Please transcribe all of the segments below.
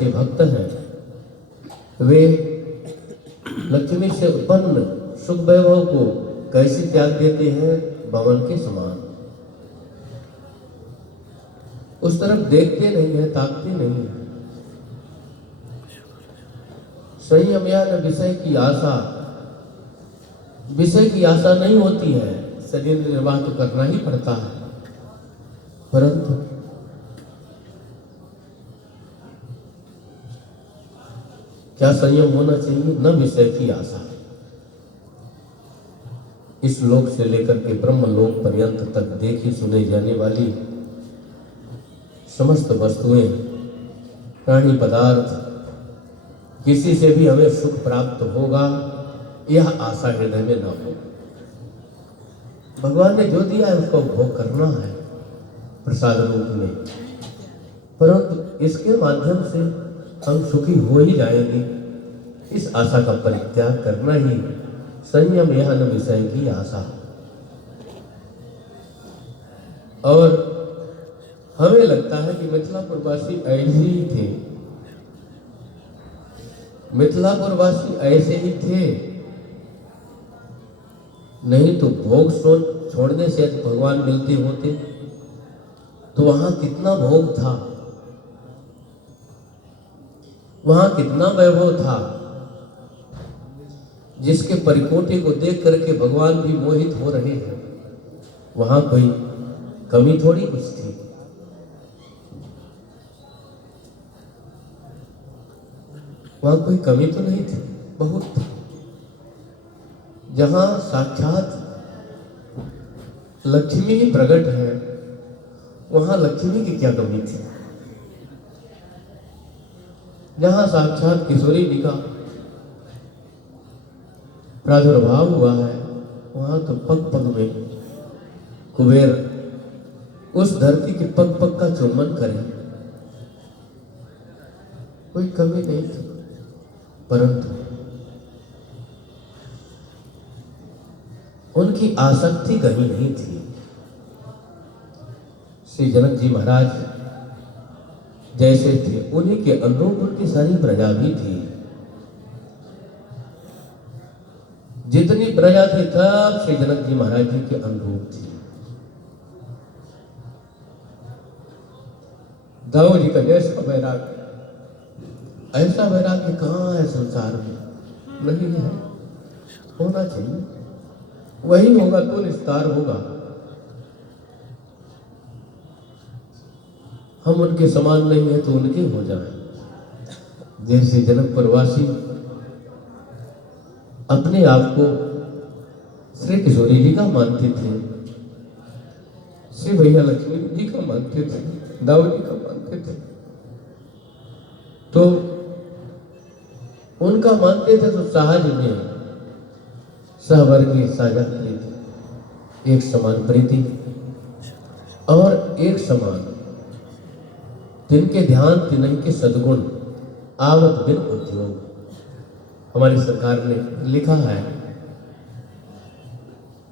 सच्चे भक्त हैं वे लक्ष्मी से उत्पन्न सुख वैभव को कैसे त्याग देते हैं, भवन के समान। उस तरफ देखते नहीं है, ताकते नहीं है। संयम या न विषय की आशा, विषय की आशा नहीं होती है, शरीर निर्वाह तो करना ही पड़ता है, परंतु क्या संयम होना चाहिए? न विषय की आशा। इस लोक से लेकर के ब्रह्म लोक पर्यंत तक देखी सुने जाने वाली समस्त वस्तुएं, प्राणी पदार्थ, किसी से भी हमें सुख प्राप्त होगा, यह आशा हृदय में न हो। भगवान ने जो दिया है उसका उपभोग करना है प्रसाद रूप में, परंतु इसके माध्यम से हम सुखी हो ही जाएंगे, इस आशा का परित्याग करना ही संयम, यह न विषय की आशा। और हमें लगता है कि मिथिलापुरवासी ऐसे ही थे, मिथिलापुरवासी ऐसे ही थे, नहीं तो भोग छोड़ने से भगवान मिलते होते तो वहां कितना भोग था, वहां कितना वैभव था, जिसके परिकोटे को देख करके भगवान भी मोहित हो रहे हैं। वहां कोई कमी थोड़ी कुछ थी। वहां कोई कमी तो नहीं थी, बहुत थी। जहां साक्षात लक्ष्मी ही प्रकट है, वहां लक्ष्मी की क्या कमी थी? जहां साक्षात किशोरी जी का प्रादुर्भाव हुआ है, वहां तो पग पग में कुबेर उस धरती के पग पग का चुम्बन करे, कोई कमी नहीं थी। परंतु उनकी आसक्ति कहीं नहीं थी। श्री जनक जी महाराज जैसे थे, उन्हीं के अनुरूप उनकी सारी प्रजा भी थी। जितनी प्रजा थी सब श्री जनक जी महाराज जी के अनुरूप थी। दाऊ जी का जैसा वैराग्य, ऐसा वैराग्य कहाँ है संसार में? नहीं है, होना चाहिए, वही होगा तो निस्तार होगा। हम उनके समान नहीं है तो उनके हो जाए। जैसे जनकपुरवासी अपने आप को श्री किशोरी जी का मानते थे, श्री भैया लक्ष्मी जी का मानते थे, दाऊ जी का मानते थे, तो उनका मानते थे तो सहज में सहवर्गीय साझा प्रीति, एक समान प्रीति और एक समान तिनके ध्यान तिनके सद्गुण आवत बिन उद्योग। हमारी सरकार ने लिखा है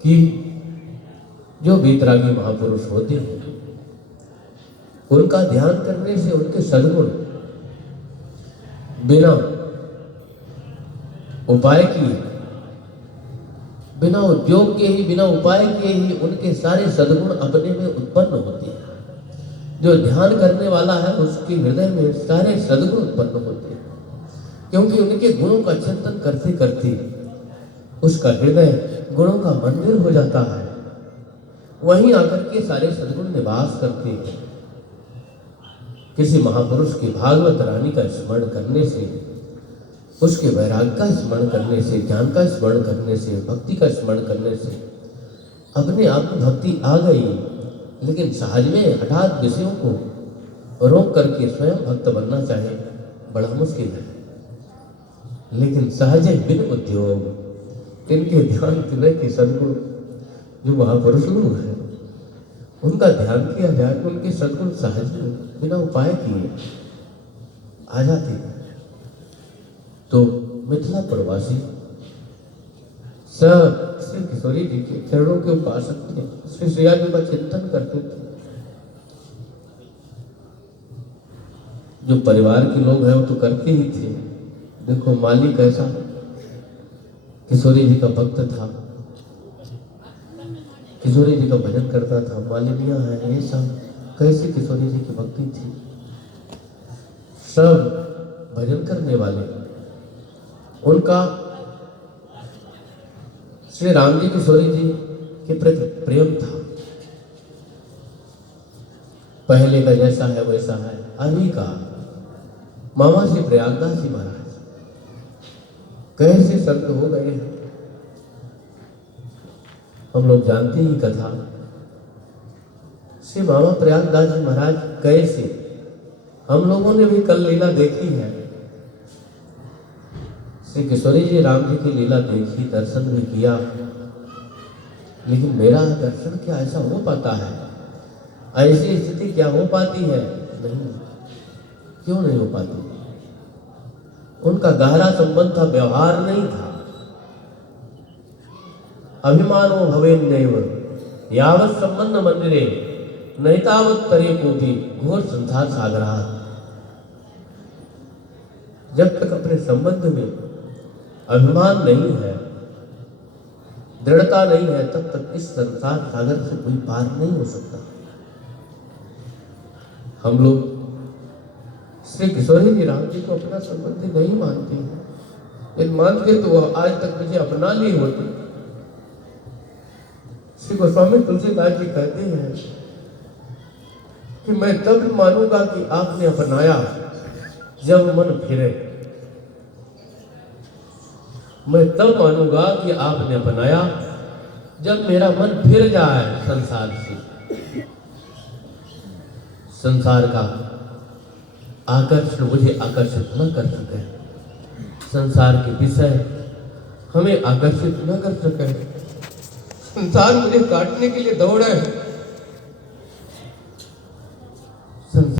कि जो वीतरागी महापुरुष होते हैं उनका ध्यान करने से उनके सद्गुण बिना उपाय किए, बिना उद्योग के ही, बिना उपाय के ही उनके सारे सद्गुण अपने में उत्पन्न होते हैं। जो ध्यान करने वाला है उसके हृदय में सारे सद्गुण उत्पन्न होते हैं, क्योंकि उनके गुणों का चिंतन करते करते उसका हृदय गुणों का मंदिर हो जाता है। वहीं आकर के सारे सद्गुण निवास करते हैं। किसी महापुरुष की भागवत रानी का स्मरण करने से, उसके वैराग्य का स्मरण करने से, ज्ञान का स्मरण करने से, भक्ति का स्मरण करने से अपने आप में भक्ति आ गई। लेकिन सहज में हठात विषयों को रोक करके स्वयं भक्त बनना चाहे बड़ा मुश्किल है। लेकिन सहज बिन उद्योग इनके ध्यान के सद्गुण, जो महापुरुष लोग हैं उनका ध्यान किया जाए तो उनके सद्गुण सहज बिना उपाय किए आ जाते हैं। तो मिथिला प्रवासी सब श्री किशोरी जी के चरणों के उपासक थे, श्री श्रेया जी का चिंतन करते थे। जो परिवार के लोग हैं वो तो करते ही थे। देखो माली कैसा किशोरी जी का भक्त था, किशोरी जी का भजन करता था। मालिनियां हैं ये सब कैसे किशोरी जी की भक्ति थी। सब भजन करने वाले, उनका श्री राम जी किशोरी जी के प्रति प्रेम था। पहले का जैसा है वैसा है। अभी का मामा श्री प्रयागदास जी महाराज कैसे संत हो गए हैं, हम लोग जानते ही कथा। श्री मामा प्रयागदास जी महाराज कैसे, हम लोगों ने भी कल लीला देखी है। श्री किशोरी जी राम जी की लीला देखी, दर्शन भी किया, लेकिन मेरा दर्शन क्या ऐसा हो पाता है? ऐसी स्थिति क्या हो पाती है? नहीं, क्यों नहीं हो पाती? उनका गहरा संबंध था, व्यवहार नहीं था। अभिमानो भवेन्नैव यावत् संबंध मंदिरे नैतावत् तरे कोटि घोर संसार सागरात्। जब तक अपने संबंध में अभिमान नहीं है, दृढ़ता नहीं है, तब तक इस संसार सागर से कोई पार नहीं हो सकता। हम लोग श्री किशोरी जी राम जी को अपना संबंध नहीं मानते हैं। यदि मानते तो वह आज तक मुझे अपना ली होती। श्री गोस्वामी तुलसीदास जी कहते हैं कि मैं तब मानूंगा कि आपने अपनाया जब मन फिरे। मैं तब मानूंगा कि आपने अपनाया जब मेरा मन फिर जाए संसार से। संसार का आकर्षण मुझे आकर्षित न कर सके, संसार के विषय हमें आकर्षित न कर सके, संसार मुझे काटने के लिए दौड़े,